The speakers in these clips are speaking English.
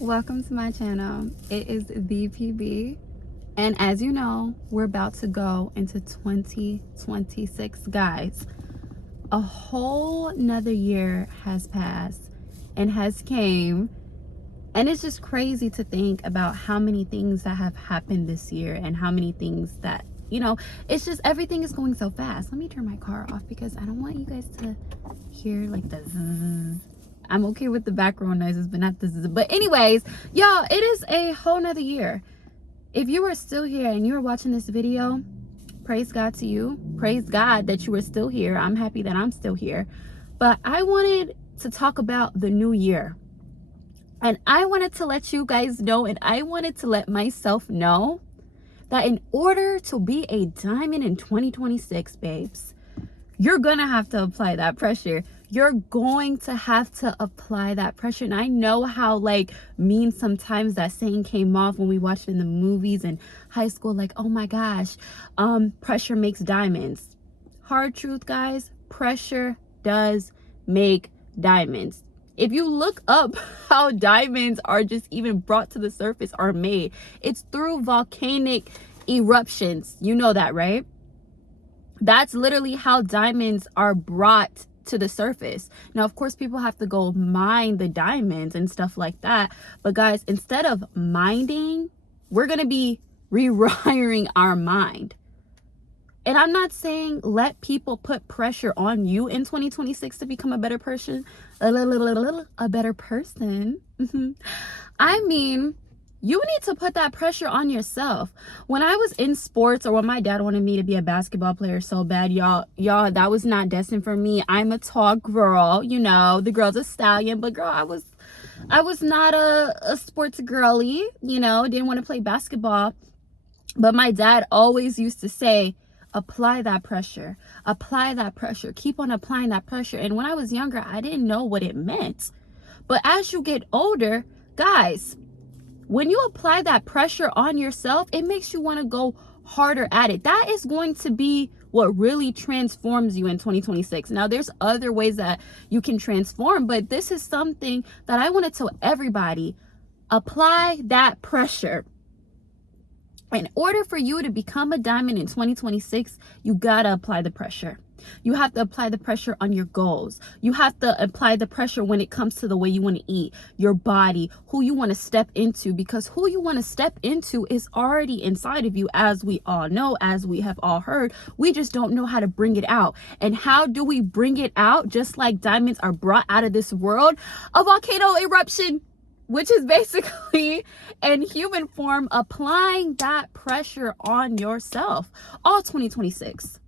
Welcome to my channel. It is the PB, and as you know, we're about to go into 2026, guys. A whole nother year has passed and has came, and it's just crazy to think about how many things that have happened this year and how many things that, it's just everything is going so fast. Let me turn my car off because I don't want you guys to hear like the zzz. I'm okay with the background noises, but not the zzz. But anyways, y'all, it is a whole nother year. If you are still here and you're watching this video, praise God to you. Praise God that you are still here. I'm happy that I'm still here. But I wanted to talk about the new year. And I wanted to let you guys know, and I wanted to let myself know that in order to be a diamond in 2026, babes, you're gonna have to apply that pressure. You're going to have to apply that pressure. And I know how mean sometimes that saying came off when we watched it in the movies in high school, like, oh my gosh, pressure makes diamonds. Hard truth, guys, pressure does make diamonds. If you look up how diamonds are just even brought to the surface, are made, it's through volcanic eruptions. You know that, right? That's literally how diamonds are brought to the surface. Now, of course, people have to go mine the diamonds and stuff like that. But guys, instead of mining, we're going to be rewiring our mind. And I'm not saying let people put pressure on you in 2026 to become a better person. A better person. I mean, you need to put that pressure on yourself. When I was in sports, or when my dad wanted me to be a basketball player so bad, y'all, that was not destined for me. I'm a tall girl, the girl's a stallion, but girl, I was not a sports girly, didn't want to play basketball. But my dad always used to say, apply that pressure, keep on applying that pressure. And when I was younger, I didn't know what it meant. But as you get older, guys, when you apply that pressure on yourself, it makes you want to go harder at it. That is going to be what really transforms you in 2026. Now, there's other ways that you can transform, but this is something that I want to tell everybody. Apply that pressure. In order for you to become a diamond in 2026, you gotta apply the pressure. You have to apply the pressure on your goals. You have to apply the pressure when it comes to the way you want to eat, your body, who you want to step into, because who you want to step into is already inside of you, as we all know, as we have all heard. We just don't know how to bring it out. And how do we bring it out? Just like diamonds are brought out of this world, a volcano eruption, which is basically in human form applying that pressure on yourself all 2026.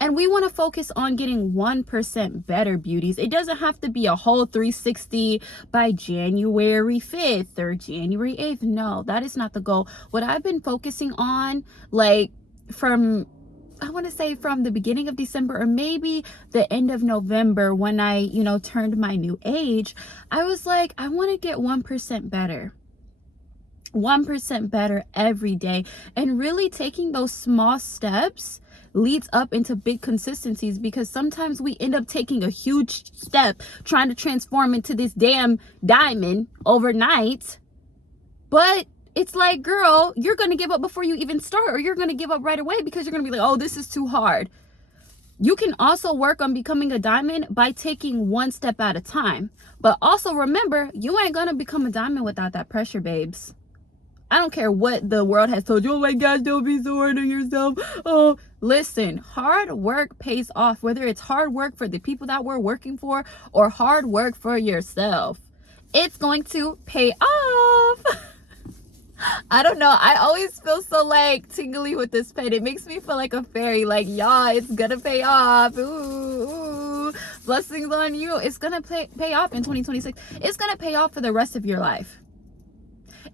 And we want to focus on getting 1% better, beauties. It doesn't have to be a whole 360 by January 5th or January 8th. No, that is not the goal. What I've been focusing on, from the beginning of December, or maybe the end of November, when I, turned my new age, I was like, I want to get 1% better. 1% better every day. And really taking those small steps leads up into big consistencies, because sometimes we end up taking a huge step trying to transform into this damn diamond overnight. But it's like, girl, you're going to give up before you even start, or you're going to give up right away because you're going to be like, oh, this is too hard. You can also work on becoming a diamond by taking one step at a time. But also remember, you ain't going to become a diamond without that pressure, babes. I don't care what the world has told you. Oh my gosh, don't be so hard on yourself. Oh, listen, hard work pays off, whether it's hard work for the people that we're working for or hard work for yourself. It's going to pay off. I don't know. I always feel so tingly with this pen. It makes me feel like a fairy. Y'all, it's gonna pay off. Ooh, blessings on you. It's gonna pay off in 2026. It's gonna pay off for the rest of your life.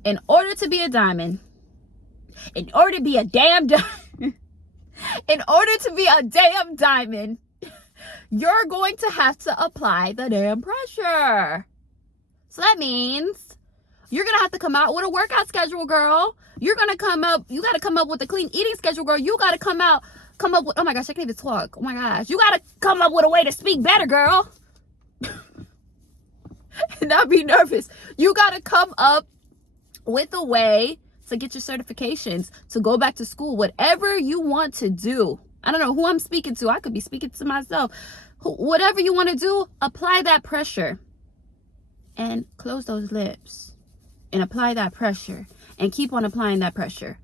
In order to be a diamond, in order to be a damn diamond, you're going to have to apply the damn pressure. So that means you're going to have to come out with a workout schedule, girl. You got to come up with a clean eating schedule, girl. You got to come up with, oh my gosh, I can't even talk. Oh my gosh. You got to come up with a way to speak better, girl. not be nervous. You got to come up with a way to get your certifications, to go back to school, whatever you want to do. I don't know who I'm speaking to. I could be speaking to myself. Whatever you want to do, apply that pressure and close those lips and apply that pressure and keep on applying that pressure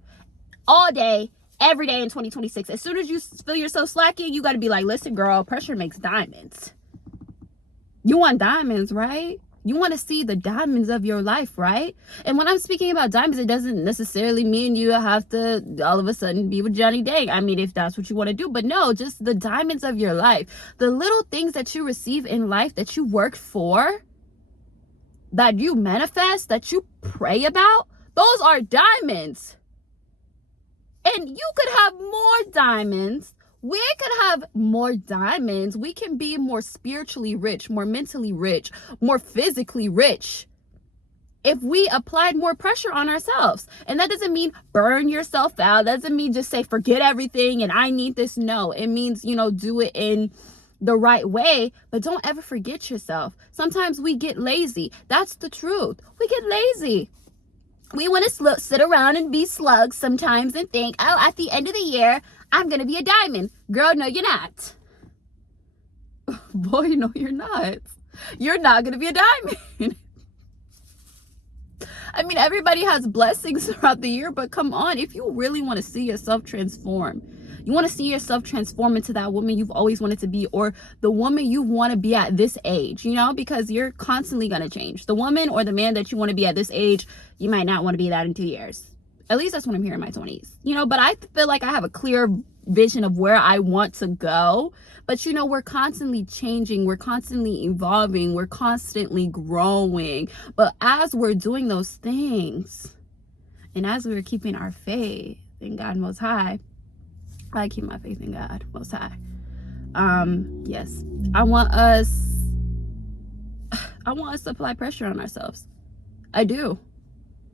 all day, every day in 2026. As soon as you feel yourself slacking, you got to be like, listen, girl, pressure makes diamonds. You want diamonds, right? You want to see the diamonds of your life, right? And when I'm speaking about diamonds, it doesn't necessarily mean you have to all of a sudden be with Johnny Dang. I mean, if that's what you want to do, but no, just the diamonds of your life. The little things that you receive in life that you work for, that you manifest, that you pray about, those are diamonds. And you could have more diamonds. We could have more diamonds. We can be more spiritually rich, more mentally rich, more physically rich if we applied more pressure on ourselves. And that doesn't mean burn yourself out. That doesn't mean just say forget everything and I need this. No, it means, do it in the right way, but don't ever forget yourself. Sometimes we get lazy. That's the truth. We get lazy. We want to sit around and be slugs sometimes and think, oh, at the end of the year, I'm going to be a diamond. Girl, no, you're not. Boy, no, you're not. You're not going to be a diamond. I mean, everybody has blessings throughout the year, but come on, if you really want to see yourself transform, you want to see yourself transform into that woman you've always wanted to be, or the woman you want to be at this age, because you're constantly going to change. The woman or the man that you want to be at this age, you might not want to be that in 2 years. At least that's what I'm here in my 20s, but I feel like I have a clear vision of where I want to go. But, we're constantly changing. We're constantly evolving. We're constantly growing. But as we're doing those things, and as we're keeping our faith in God Most High, I keep my faith in God Most High. Yes, I want us to apply pressure on ourselves. I do.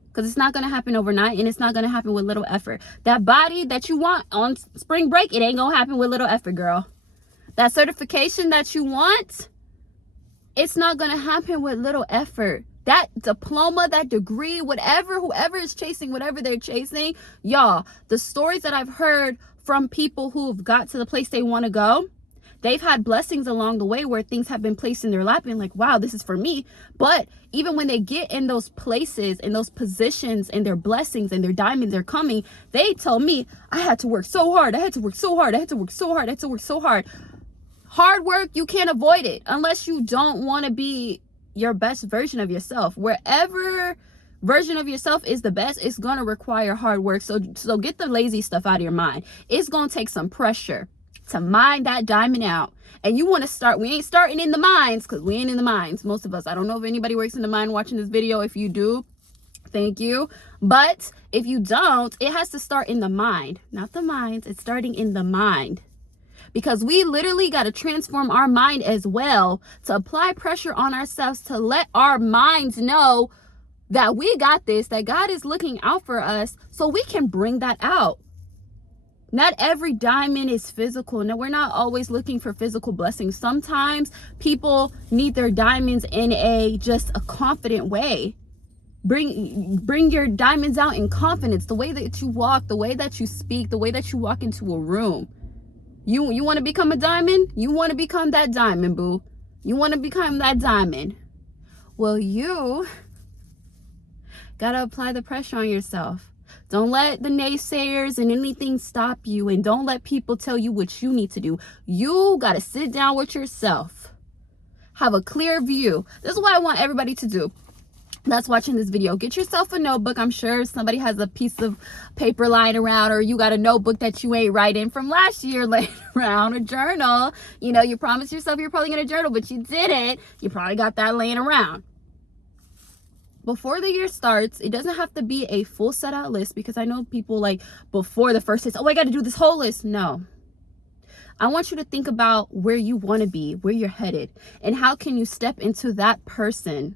Because it's not going to happen overnight, and it's not going to happen with little effort. That body that you want on spring break, it ain't going to happen with little effort, girl. That certification that you want, it's not going to happen with little effort. That diploma, that degree, whoever is chasing whatever they're chasing, y'all, the stories that I've heard from people who've got to the place they want to go, they've had blessings along the way where things have been placed in their lap and like, wow, this is for me. But even when they get in those places, in those positions, and their blessings and their diamonds are coming, they told me, I had to work so hard. I had to work so hard. I had to work so hard. I had to work so hard. Hard work, you can't avoid it unless you don't want to be your best version of yourself. Wherever version of yourself is the best, it's going to require hard work. So get the lazy stuff out of your mind. It's going to take some pressure to mine that diamond out. And you want to start, we ain't starting in the mines, because we ain't in the mines, most of us. I don't know if anybody works in the mine watching this video. If you do, thank you. But if you don't, it has to start in the mind, not the mines. It's starting in the mind, because we literally got to transform our mind as well, to apply pressure on ourselves, to let our minds know that we got this, that God is looking out for us, so we can bring that out. Not every diamond is physical. No, we're not always looking for physical blessings. Sometimes people need their diamonds in just a confident way. Bring your diamonds out in confidence. The way that you walk, the way that you speak, the way that you walk into a room. You want to become a diamond? You want to become that diamond, boo. You want to become that diamond. Well, you got to apply the pressure on yourself. Don't let the naysayers and anything stop you, and don't let people tell you what you need to do. You got to sit down with yourself. Have a clear view. This is what I want everybody to do that's watching this video. Get yourself a notebook. I'm sure somebody has a piece of paper lying around, or you got a notebook that you ain't writing from last year laying around, a journal. You promised yourself you're probably going to journal, but you didn't. You probably got that laying around. Before the year starts, it doesn't have to be a full set out list, because I know people like before the first test, oh, I got to do this whole list. No. I want you to think about where you want to be, where you're headed, and how can you step into that person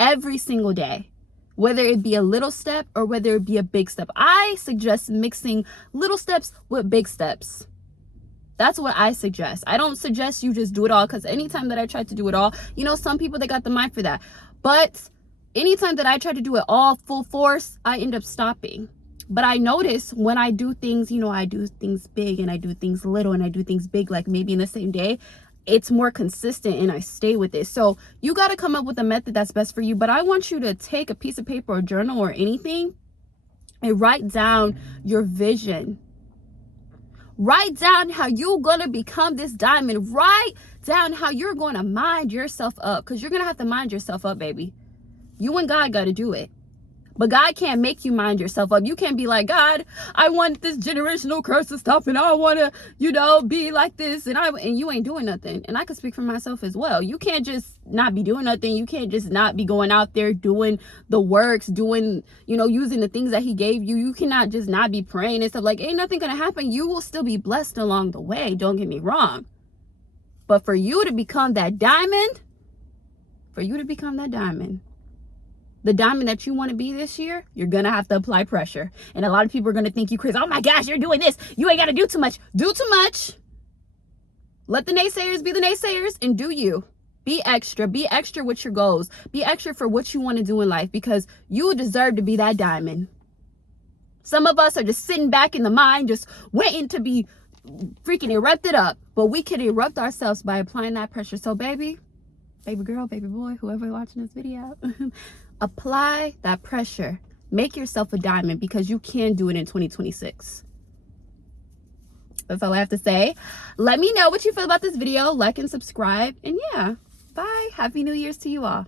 every single day, whether it be a little step or whether it be a big step. I suggest mixing little steps with big steps. That's what I suggest. I don't suggest you just do it all, because anytime that I tried to do it all, you know, some people, they got the mind for that. But anytime that I try to do it all full force, I end up stopping. But I notice when I do things, you know, I do things big and I do things little and I do things big, like maybe in the same day, it's more consistent and I stay with it. So you got to come up with a method that's best for you. But I want you to take a piece of paper or journal or anything and write down your vision. Write down how you're going to become this diamond. Write down how you're going to mind yourself up, because you're going to have to mind yourself up, baby. You and God got to do it. But God can't make you mind yourself up. You can't be like, God, I want this generational curse to stop, and I want to, you know, be like this, and you ain't doing nothing. And I can speak for myself as well. You can't just not be doing nothing. You can't just not be going out there doing the works, doing, you know, using the things that he gave you. You cannot just not be praying and stuff. Like, ain't nothing gonna happen. You will still be blessed along the way. Don't get me wrong. But for you to become that diamond, the diamond that you want to be this year, you're going to have to apply pressure. And a lot of people are going to think you crazy. Oh my gosh, you're doing this. You ain't got to do too much. Do too much. Let the naysayers be the naysayers, and do you. Be extra. Be extra with your goals. Be extra for what you want to do in life, because you deserve to be that diamond. Some of us are just sitting back in the mind, just waiting to be freaking erupted up. But we can erupt ourselves by applying that pressure. So baby girl, baby boy, whoever watching this video, apply that pressure. Make yourself a diamond, because you can do it in 2026. That's all I have to say. Let me know what you feel about this video. Like and subscribe. And yeah, bye. Happy New Year's to you all.